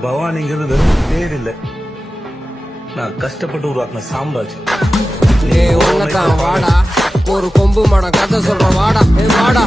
பவானிங்கிறது வெறும் பேர் இல்ல, நான் கஷ்டப்பட்டு உருவாக்கின சாம்ராஜ்யம். ஏய் ஒன்னதான் வாடா, ஒரு கொம்பு மடம் கதை சொல்ற வாடா, ஏய் வாடா.